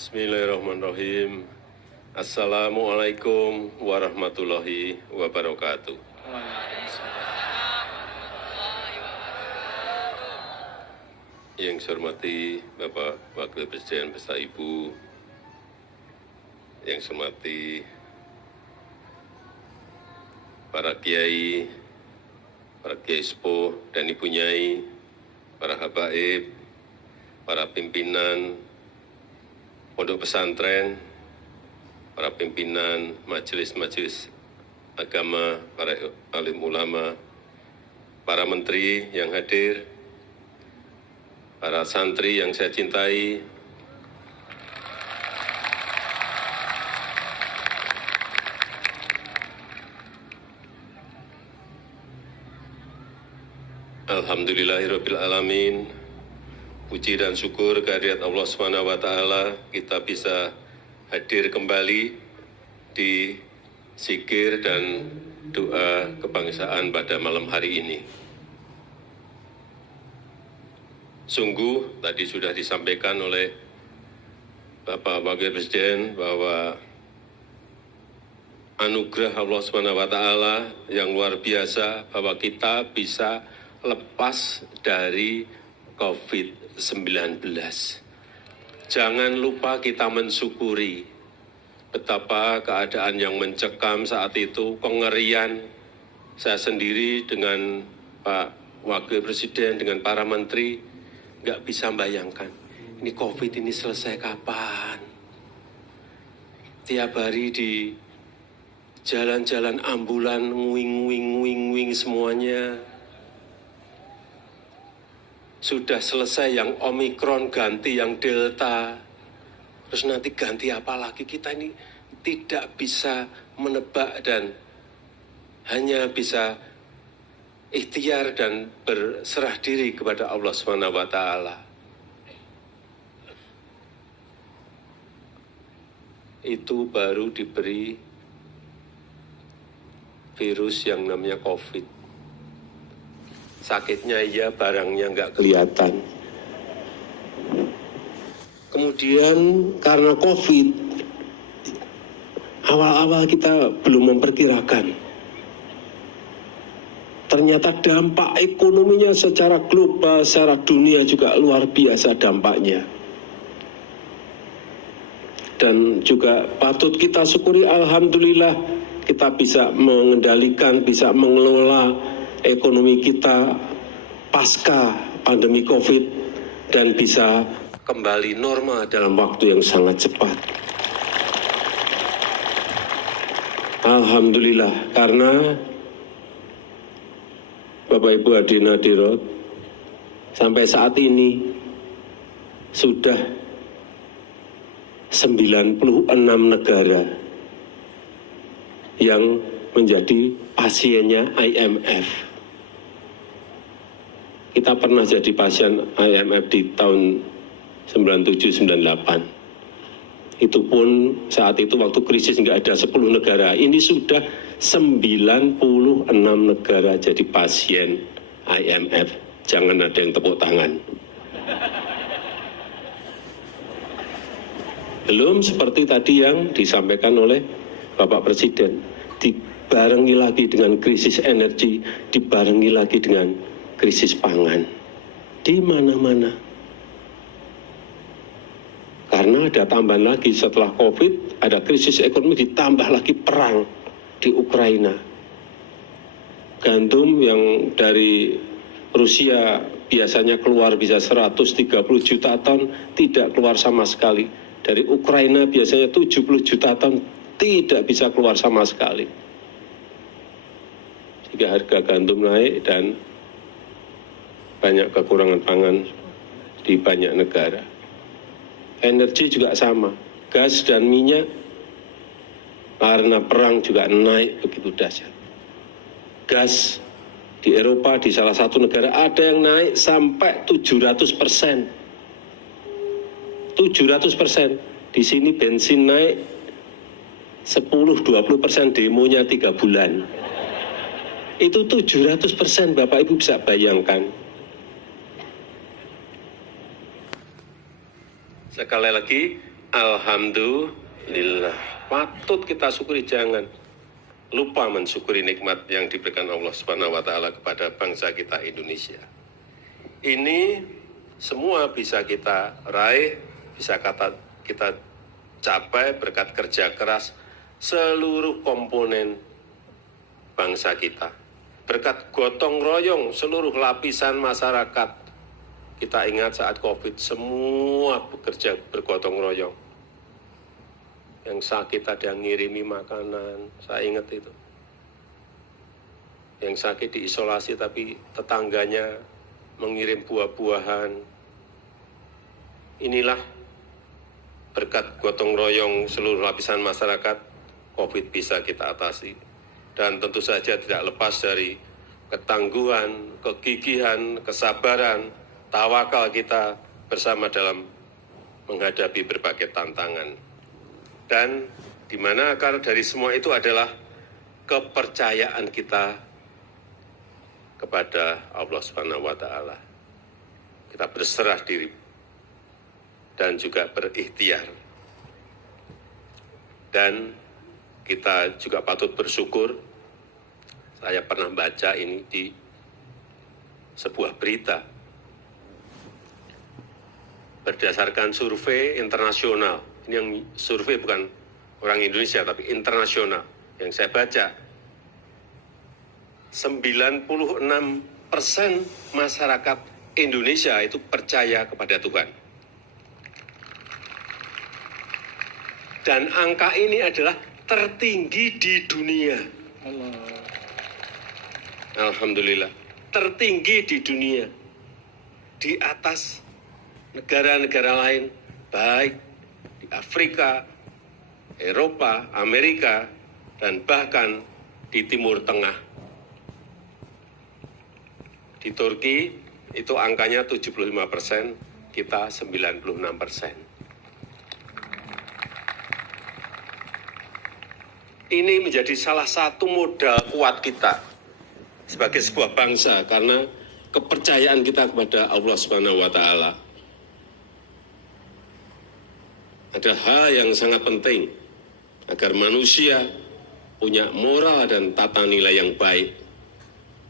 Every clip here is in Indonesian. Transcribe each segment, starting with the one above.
Bismillahirrahmanirrahim. Assalamualaikum warahmatullahi wabarakatuh. Yang saya hormati Bapak Wakil Presiden beserta Ibu, yang saya hormati para kiai sepuh dan ibu nyai, para habaib, para pimpinan pondok pesantren, para pimpinan majelis-majelis agama, para alim ulama, para menteri yang hadir, para santri yang saya cintai, alhamdulillahirabbil alamin. Puji dan syukur kehadirat Allah SWT, kita bisa hadir kembali di zikir dan doa kebangsaan pada malam hari ini. Sungguh tadi sudah disampaikan oleh Bapak Wakil Presiden bahwa anugerah Allah SWT yang luar biasa bahwa kita bisa lepas dari COVID-19. Jangan lupa kita mensyukuri betapa keadaan yang mencekam saat itu, kengerian. Saya sendiri dengan Pak Wakil Presiden, dengan para menteri, nggak bisa bayangkan, ini COVID ini selesai kapan. Tiap hari di jalan-jalan ambulan, wing semuanya. Sudah selesai yang Omikron, ganti yang Delta. Terus nanti ganti apa lagi? Kita ini tidak bisa menebak dan hanya bisa ikhtiar dan berserah diri kepada Allah SWT. Itu baru diberi virus yang namanya COVID. Sakitnya iya, barangnya nggak kelihatan. Kemudian karena COVID, awal-awal kita belum memperkirakan. Ternyata dampak ekonominya secara global, secara dunia juga luar biasa dampaknya. Dan juga patut kita syukuri, alhamdulillah kita bisa mengendalikan, bisa mengelola ekonomi kita pasca pandemi COVID dan bisa kembali normal dalam waktu yang sangat cepat. Alhamdulillah, karena Bapak Ibu hadirin hadirat, sampai saat ini sudah 96 negara yang menjadi pasiennya IMF. Kita pernah jadi pasien IMF di tahun 97-98. Itu pun saat itu waktu krisis nggak ada 10 negara. Ini sudah 96 negara jadi pasien IMF. Jangan ada yang tepuk tangan. Belum seperti tadi yang disampaikan oleh Bapak Presiden. Dibarengi lagi dengan krisis energi, dibarengi lagi dengan krisis pangan di mana-mana. Karena ada tambahan lagi setelah COVID, ada krisis ekonomi, ditambah lagi perang di Ukraina. Gandum yang dari Rusia biasanya keluar bisa 130 juta ton, tidak keluar sama sekali. Dari Ukraina biasanya 70 juta ton, tidak bisa keluar sama sekali. Sehingga harga gandum naik dan banyak kekurangan pangan di banyak negara. Energi juga sama, gas dan minyak karena perang juga naik begitu dahsyat. Gas di Eropa, di salah satu negara ada yang naik sampai 700%. 700%. Di sini bensin naik 10-20%, demonya 3 bulan. Itu 700%, Bapak Ibu bisa bayangkan. Sekali lagi, Alhamdulillah, patut kita syukuri, jangan lupa mensyukuri nikmat yang diberikan Allah Subhanahu wa taala kepada bangsa kita Indonesia. Ini semua bisa kita raih, bisa kita capai berkat kerja keras seluruh komponen bangsa kita. Berkat gotong royong seluruh lapisan masyarakat. Kita ingat saat COVID, semua bekerja bergotong royong. Yang sakit ada yang ngirimi makanan, saya ingat itu. Yang sakit diisolasi tapi tetangganya mengirim buah-buahan. Inilah berkat gotong royong seluruh lapisan masyarakat, COVID bisa kita atasi. Dan tentu saja tidak lepas dari ketangguhan, kegigihan, kesabaran, tawakal kita bersama dalam menghadapi berbagai tantangan. Dan di mana akar dari semua itu adalah kepercayaan kita kepada Allah Subhanahu wa taala. Kita berserah diri dan juga berikhtiar. Dan kita juga patut bersyukur. Saya pernah baca ini di sebuah berita. Berdasarkan survei internasional, ini yang survei bukan orang Indonesia tapi internasional yang saya baca, 96% masyarakat Indonesia itu percaya kepada Tuhan. Dan angka ini adalah tertinggi di dunia. Alhamdulillah, tertinggi di dunia. Di atas negara-negara lain, baik di Afrika, Eropa, Amerika, dan bahkan di Timur Tengah. Di Turki itu angkanya 75%, kita 96%. Ini menjadi salah satu modal kuat kita sebagai sebuah bangsa karena kepercayaan kita kepada Allah Subhanahu wa taala. Ada hal yang sangat penting agar manusia punya moral dan tata nilai yang baik,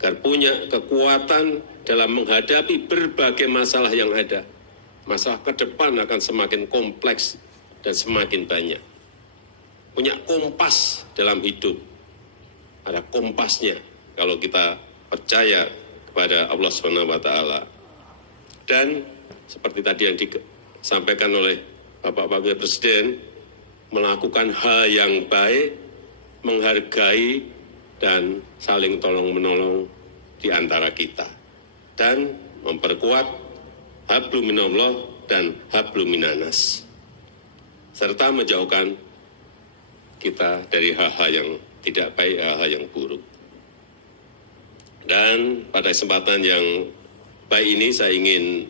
agar punya kekuatan dalam menghadapi berbagai masalah yang ada. Masalah ke depan akan semakin kompleks dan semakin banyak. Punya kompas dalam hidup. Ada kompasnya kalau kita percaya kepada Allah Subhanahu wa taala. Dan seperti tadi yang disampaikan oleh Bapak Wakil Presiden, melakukan hal yang baik, menghargai dan saling tolong-menolong di antara kita. Dan memperkuat hablum minallah dan hablum minanas. Serta menjauhkan kita dari hal-hal yang tidak baik, hal-hal yang buruk. Dan pada kesempatan yang baik ini saya ingin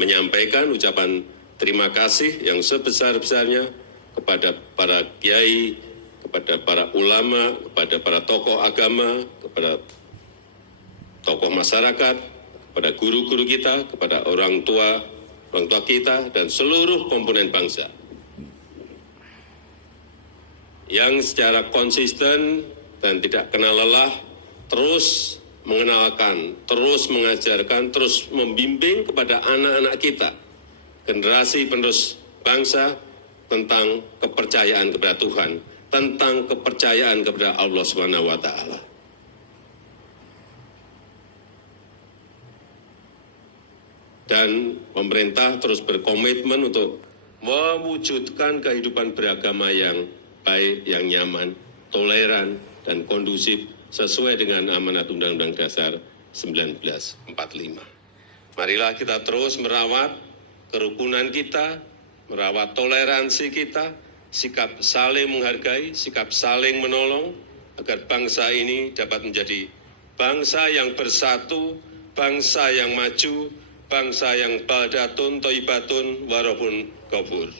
menyampaikan ucapan terima kasih yang sebesar-besarnya kepada para kiai, kepada para ulama, kepada para tokoh agama, kepada tokoh masyarakat, kepada guru-guru kita, kepada orang tua kita, dan seluruh komponen bangsa yang secara konsisten dan tidak kenal lelah terus mengenalkan, terus mengajarkan, terus membimbing kepada anak-anak kita, generasi penerus bangsa, tentang kepercayaan kepada Tuhan, tentang kepercayaan kepada Allah Subhanahu wa taala. Dan pemerintah terus berkomitmen untuk mewujudkan kehidupan beragama yang baik, yang nyaman, toleran, dan kondusif sesuai dengan amanat Undang-Undang Dasar 1945. Marilah kita terus merawat kerukunan kita, merawat toleransi kita, sikap saling menghargai, sikap saling menolong, agar bangsa ini dapat menjadi bangsa yang bersatu, bangsa yang maju, bangsa yang baldatun, thayyibatun, warabun ghafur.